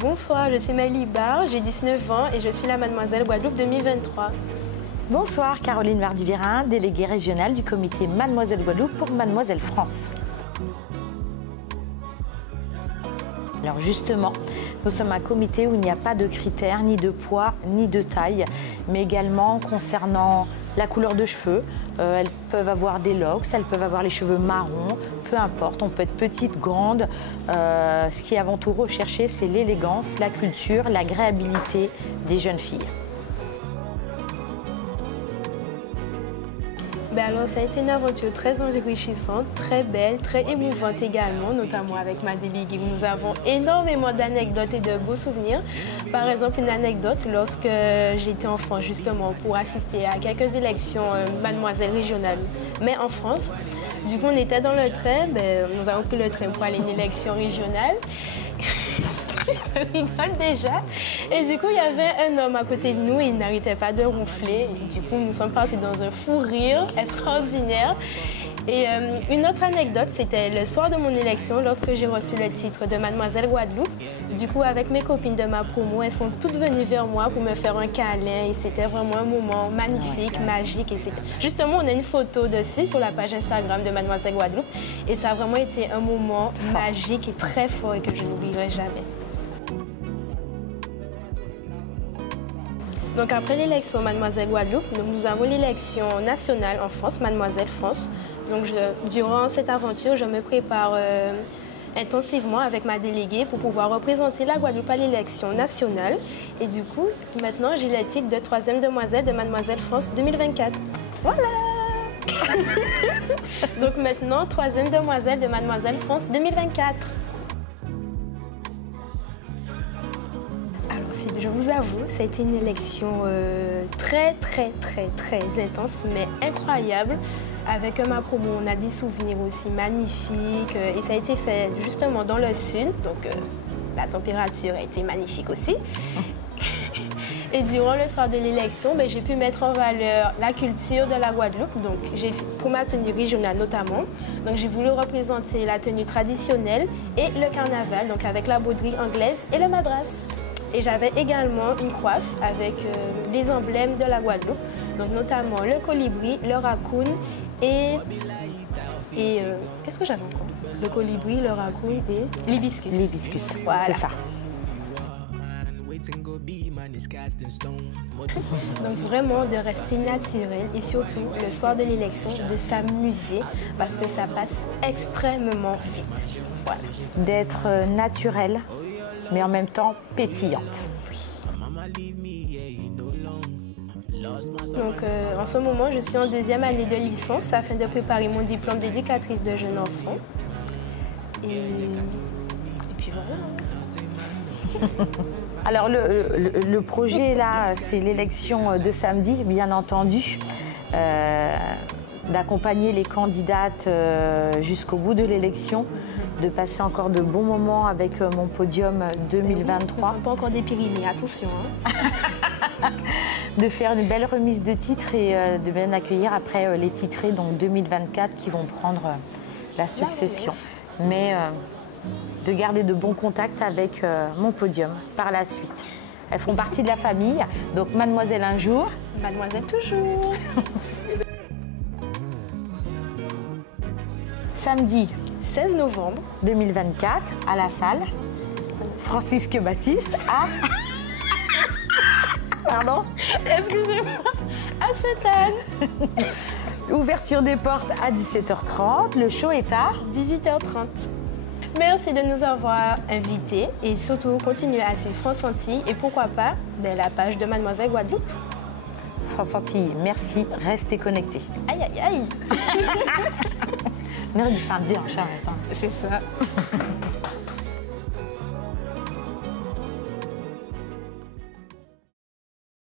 Bonsoir, je suis Maëlie Barre, j'ai 19 ans et je suis la Mademoiselle Guadeloupe 2023. Bonsoir, Caroline Mardivirin, déléguée régionale du comité Mademoiselle Guadeloupe pour Mademoiselle France. Alors justement, nous sommes un comité où il n'y a pas de critères, ni de poids, ni de taille, mais également concernant la couleur de cheveux. Elles peuvent avoir des locks, elles peuvent avoir les cheveux marrons, peu importe, on peut être petite, grande. Ce qui est avant tout recherché, c'est l'élégance, la culture, l'agréabilité des jeunes filles. Alors, ça a été une aventure très enrichissante, très belle, très émouvante également, notamment avec ma déléguée. Nous avons énormément d'anecdotes et de beaux souvenirs. Par exemple, une anecdote, lorsque j'étais enfant, justement, pour assister à quelques élections mademoiselle régionales, mais en France. Du coup, on était dans le train, nous avons pris le train pour aller à une élection régionale. Je rigole déjà. Et du coup, il y avait un homme à côté de nous et il n'arrêtait pas de ronfler. Et du coup, nous sommes partis dans un fou rire extraordinaire. Et une autre anecdote, c'était le soir de mon élection, lorsque j'ai reçu le titre de Mademoiselle Guadeloupe. Du coup, avec mes copines de ma promo, elles sont toutes venues vers moi pour me faire un câlin. Et c'était vraiment un moment magnifique, magique. Et justement, on a une photo dessus sur la page Instagram de Mademoiselle Guadeloupe. Et ça a vraiment été un moment magique et très fort et que je n'oublierai jamais. Donc après l'élection Mademoiselle Guadeloupe, nous avons l'élection nationale en France, Mademoiselle France. Donc durant cette aventure, je me prépare intensivement avec ma déléguée pour pouvoir représenter la Guadeloupe à l'élection nationale. Et du coup, maintenant, j'ai le titre de 3e demoiselle de Mademoiselle France 2024. Voilà. Donc maintenant, 3e demoiselle de Mademoiselle France 2024. Je vous avoue, ça a été une élection très intense, mais incroyable. Avec ma promo, on a des souvenirs aussi magnifiques. Et ça a été fait justement dans le sud, donc la température a été magnifique aussi. Et durant le soir de l'élection, j'ai pu mettre en valeur la culture de la Guadeloupe, donc pour ma tenue régionale notamment. Donc j'ai voulu représenter la tenue traditionnelle et le carnaval, donc avec la broderie anglaise et le madras. Et j'avais également une coiffe avec les emblèmes de la Guadeloupe, donc notamment le colibri, le raccoon et qu'est-ce que j'avais encore? Le colibri, le raccoon et l'hibiscus. L'hibiscus, voilà. C'est ça. Donc vraiment de rester naturel et surtout le soir de l'élection de s'amuser parce que ça passe extrêmement vite. Voilà. D'être naturel, mais en même temps pétillante. Donc en ce moment, je suis en 2e année de licence afin de préparer mon diplôme d'éducatrice de jeunes enfants. Et puis voilà. Alors le projet là, c'est l'élection de samedi, bien entendu. D'accompagner les candidates jusqu'au bout de l'élection, de passer encore de bons moments avec mon podium 2023. Nous ne sommes pas encore dépérimés, attention. Hein. De faire une belle remise de titres et de bien accueillir après les titrés donc 2024 qui vont prendre la succession. Mais de garder de bons contacts avec mon podium par la suite. Elles feront partie de la famille, donc mademoiselle un jour. Mademoiselle toujours. Samedi 16 novembre 2024 à la salle Francisque Baptiste à... Pardon? Excusez-moi. À Sainte-Anne. Ouverture des portes à 17h30. Le show est à 18h30. Merci de nous avoir invités et surtout continuez à suivre France Antilles et pourquoi pas la page de Mademoiselle Guadeloupe. France Antilles, merci, restez connectés. Aïe aïe aïe. On aurait dû faire un déhanché en même temps. C'est ça.